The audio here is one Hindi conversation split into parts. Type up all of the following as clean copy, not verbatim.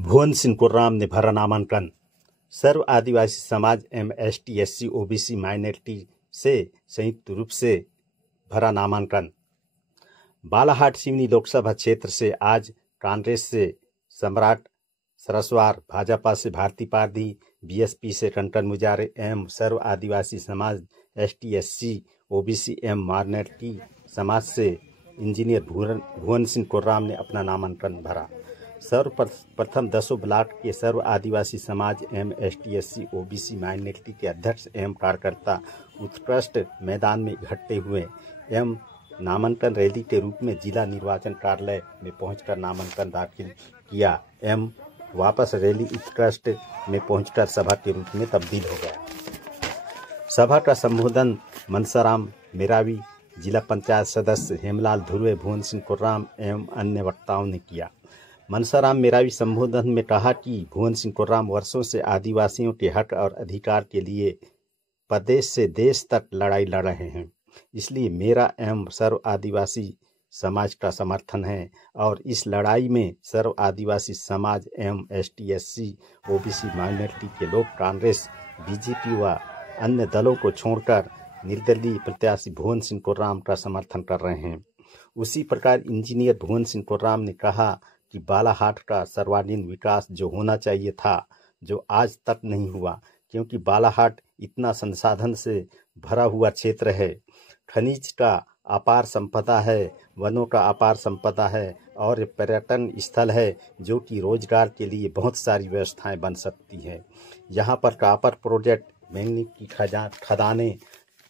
भुवन सिंह कुर्राम ने भरा नामांकन। सर्व आदिवासी समाज एवं ST SC OBC माइनॉरिटी से संयुक्त रूप से भरा नामांकन। बालाहाट सिवनी लोकसभा क्षेत्र से आज कांग्रेस से सम्राट सरस्वार, भाजपा से भारती पारधी, BSP से टंटन मुजारे एवं सर्व आदिवासी समाज ST SC OBC एवं माइनॉरिटी समाज से इंजीनियर भुवन सिंह कुर्राम ने अपना नामांकन भरा। सर्वप्रथम 10 ब्लॉक के सर्व आदिवासी समाज एवं ST SC OBC माइनॉरिटी के अध्यक्ष एवं कार्यकर्ता उत्कृष्ट मैदान में इकट्ठे हुए एवं नामांकन रैली के रूप में जिला निर्वाचन कार्यालय में पहुंचकर नामांकन दाखिल किया एवं वापस रैली उत्कृष्ट में पहुंचकर सभा के रूप में तब्दील हो गया। सभा का संबोधन मनसाराम मेरावी, जिला पंचायत सदस्य हेमलाल धुर्वे, भुवन सिंह कुर्राम एवं अन्य वक्ताओं ने किया। मनसाराम मेरावी संबोधन में कहा कि भुवन सिंह कुर्राम वर्षों से आदिवासियों के हक और अधिकार के लिए प्रदेश से देश तक लड़ाई लड़ रहे हैं, इसलिए मेरा एवं सर्व आदिवासी समाज का समर्थन है और इस लड़ाई में सर्व आदिवासी समाज एवं ST SC OBC माइनॉरिटी के लोग कांग्रेस, BJP व अन्य दलों को छोड़कर निर्दलीय प्रत्याशी भुवन सिंह कुर्राम का समर्थन कर रहे हैं। उसी प्रकार इंजीनियर भुवन सिंह कुर्राम ने कहा कि बालाहाट का सर्वांगीण विकास जो होना चाहिए था, जो आज तक नहीं हुआ, क्योंकि बालाहाट इतना संसाधन से भरा हुआ क्षेत्र है। खनिज का अपार संपदा है, वनों का अपार संपदा है और पर्यटन स्थल है जो कि रोजगार के लिए बहुत सारी व्यवस्थाएं बन सकती हैं। यहाँ पर कॉपर प्रोजेक्ट, मैंगनीज की खदानें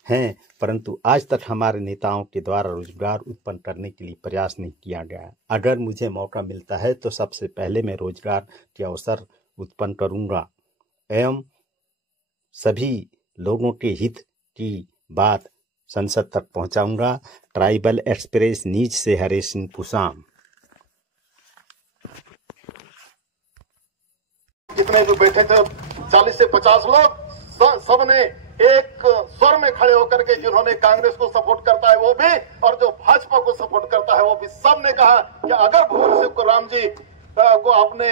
हैं, परंतु आज तक हमारे नेताओं के द्वारा रोजगार उत्पन्न करने के लिए प्रयास नहीं किया गया। अगर मुझे मौका मिलता है तो सबसे पहले मैं रोजगार के अवसर उत्पन्न करूंगा एवं सभी लोगों के हित की बात संसद तक पहुंचाऊंगा। ट्राइबल एक्सप्रेस न्यूज से हरीश सिंह पुसाम। जितने जो बैठे थे 40 से 50 लोग, सबने एक स्वर में खड़े होकर के जिन्होंने कांग्रेस को सपोर्ट करता है वो भी और जो भाजपा को सपोर्ट करता है वो भी, सबने कहा कि अगर भुवन सिंह कुर्राम जी को आपने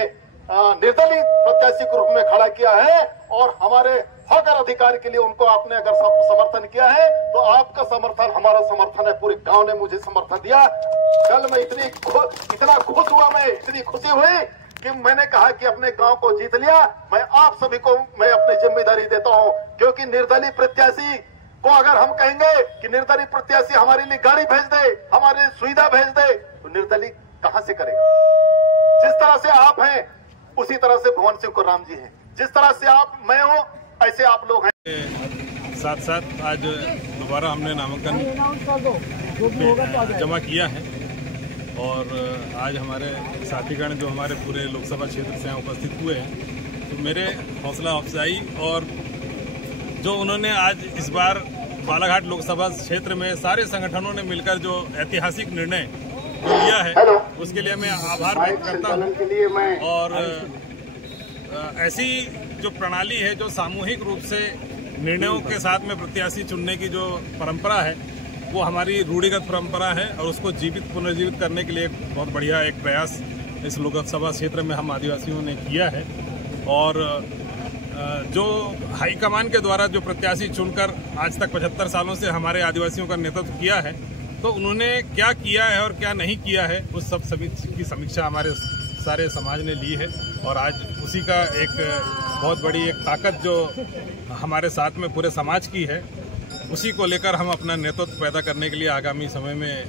निर्दलीय प्रत्याशी के रूप में खड़ा किया है और हमारे हक और अधिकार के लिए उनको आपने अगर समर्थन किया है तो आपका समर्थन हमारा समर्थन है। पूरे गांव ने मुझे समर्थन दिया। कल मैं इतना खुश हुआ, मैं इतनी खुशी हुई कि मैंने कहा कि अपने गांव को जीत लिया। मैं आप सभी को मैं अपनी जिम्मेदारी देता हूं, क्योंकि निर्दलीय प्रत्याशी को अगर हम कहेंगे कि निर्दलीय प्रत्याशी हमारे लिए गाड़ी भेज दे, हमारे सुविधा भेज दे, तो निर्दलीय कहां से करेगा। जिस तरह से आप हैं उसी तरह से भुवन सिंह कुर्राम जी हैं, जिस तरह से आप मैं हूं ऐसे आप लोग हैं। साथ साथ आज दोबारा हमने नामांकन जमा किया है और आज हमारे साथीगण जो हमारे पूरे लोकसभा क्षेत्र से उपस्थित हुए हैं, तो मेरे हौसला अफजाई और जो उन्होंने आज इस बार बालाघाट लोकसभा क्षेत्र में सारे संगठनों ने मिलकर जो ऐतिहासिक निर्णय लिया है उसके लिए मैं आभार व्यक्त करता हूँ। और ऐसी जो प्रणाली है, जो सामूहिक रूप से निर्णयों के साथ में प्रत्याशी चुनने की जो परंपरा है, वो हमारी रूढ़िगत परंपरा है और उसको पुनर्जीवित करने के लिए एक बहुत बढ़िया एक प्रयास इस लोकसभा क्षेत्र में हम आदिवासियों ने किया है। और जो हाईकमान के द्वारा जो प्रत्याशी चुनकर आज तक 75 सालों से हमारे आदिवासियों का नेतृत्व किया है, तो उन्होंने क्या किया है और क्या नहीं किया है उस सब की समीक्षा हमारे सारे समाज ने ली है। और आज उसी का एक बहुत बड़ी एक ताकत जो हमारे साथ में पूरे समाज की है, उसी को लेकर हम अपना नेतृत्व पैदा करने के लिए आगामी समय में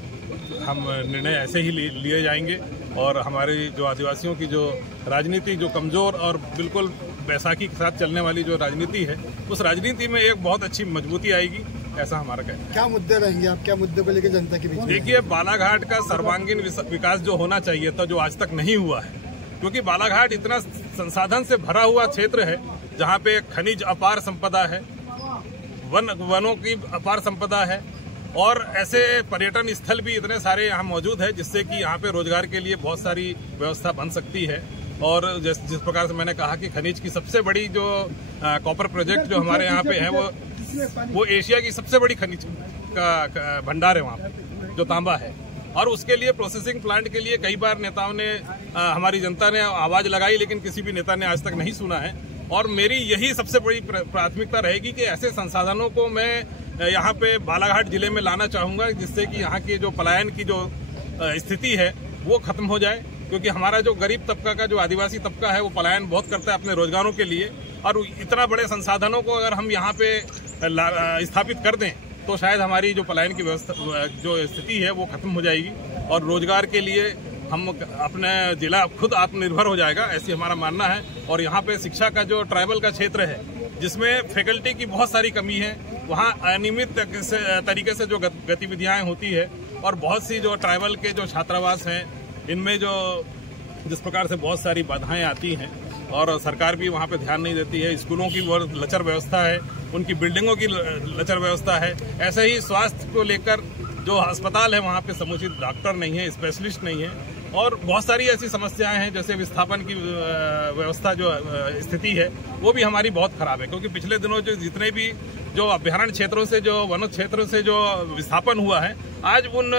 हम निर्णय ऐसे ही लिए जाएंगे। और हमारी जो आदिवासियों की जो राजनीति, जो कमजोर और बिल्कुल बैसाखी के साथ चलने वाली जो राजनीति है, उस राजनीति में एक बहुत अच्छी मजबूती आएगी, ऐसा हमारा कहना है। क्या मुद्दे रहेंगे, आप क्या मुद्दे को लेकर जनता के बीच? देखिए, बालाघाट का सर्वांगीण विकास जो होना चाहिए था, जो आज तक नहीं हुआ है, क्योंकि बालाघाट इतना संसाधन से भरा हुआ क्षेत्र है जहाँ पे खनिज अपार संपदा है, वनों की अपार संपदा है और ऐसे पर्यटन स्थल भी इतने सारे यहाँ मौजूद है जिससे कि यहाँ पे रोजगार के लिए बहुत सारी व्यवस्था बन सकती है। और जिस प्रकार से मैंने कहा कि खनिज की सबसे बड़ी जो कॉपर प्रोजेक्ट जो हमारे यहाँ पे है, वो एशिया की सबसे बड़ी खनिज का भंडार है वहाँ पे, जो तांबा है। और उसके लिए प्रोसेसिंग प्लांट के लिए कई बार नेताओं ने हमारी जनता ने आवाज लगाई, लेकिन किसी भी नेता ने आज तक नहीं सुना है। और मेरी यही सबसे बड़ी प्राथमिकता रहेगी कि ऐसे संसाधनों को मैं यहाँ पे बालाघाट जिले में लाना चाहूंगा, जिससे कि यहाँ की जो पलायन की जो स्थिति है वो खत्म हो जाए। क्योंकि हमारा जो गरीब तबका का, जो आदिवासी तबका है, वो पलायन बहुत करता है अपने रोजगारों के लिए, और इतना बड़े संसाधनों को अगर हम यहाँ पे स्थापित कर दें तो शायद हमारी जो पलायन की व्यवस्था, जो स्थिति है, वो खत्म हो जाएगी और रोजगार के लिए हम अपने जिला खुद आत्मनिर्भर हो जाएगा, ऐसी हमारा मानना है। और यहाँ पे शिक्षा का जो ट्राइबल का क्षेत्र है, जिसमें फैकल्टी की बहुत सारी कमी है, वहाँ अनियमित तरीके से जो गतिविधियाँ होती है, और बहुत सी जो ट्राइबल के जो छात्रावास हैं, इनमें जो जिस प्रकार से बहुत सारी बाधाएं आती हैं और सरकार भी वहाँ पे ध्यान नहीं देती है। स्कूलों की बहुत लचर व्यवस्था है, उनकी बिल्डिंगों की लचर व्यवस्था है। ऐसे ही स्वास्थ्य को लेकर जो अस्पताल है, वहाँ पे समुचित डॉक्टर नहीं है, स्पेशलिस्ट नहीं है, और बहुत सारी ऐसी समस्याएं हैं, जैसे विस्थापन की व्यवस्था जो स्थिति है, वो भी हमारी बहुत खराब है। क्योंकि पिछले दिनों जो जितने भी जो अभ्यारण्य क्षेत्रों से, जो वन क्षेत्रों से जो विस्थापन हुआ है, आज उन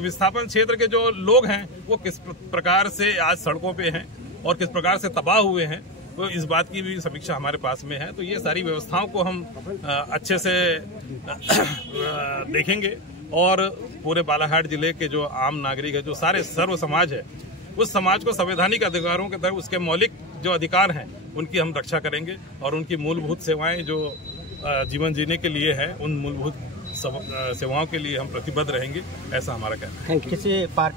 विस्थापन क्षेत्र के जो लोग हैं वो किस प्रकार से आज सड़कों पे हैं और किस प्रकार से तबाह हुए हैं, तो इस बात की भी समीक्षा हमारे पास में है। तो ये सारी व्यवस्थाओं को हम अच्छे से देखेंगे और पूरे बालाघाट जिले के जो आम नागरिक है, जो सारे सर्व समाज है, उस समाज को संवैधानिक अधिकारों के तहत उसके मौलिक जो अधिकार हैं उनकी हम रक्षा करेंगे और उनकी मूलभूत सेवाएं जो जीवन जीने के लिए है, उन मूलभूत सेवाओं के लिए हम प्रतिबद्ध रहेंगे, ऐसा हमारा कहना है। किसी पार्टी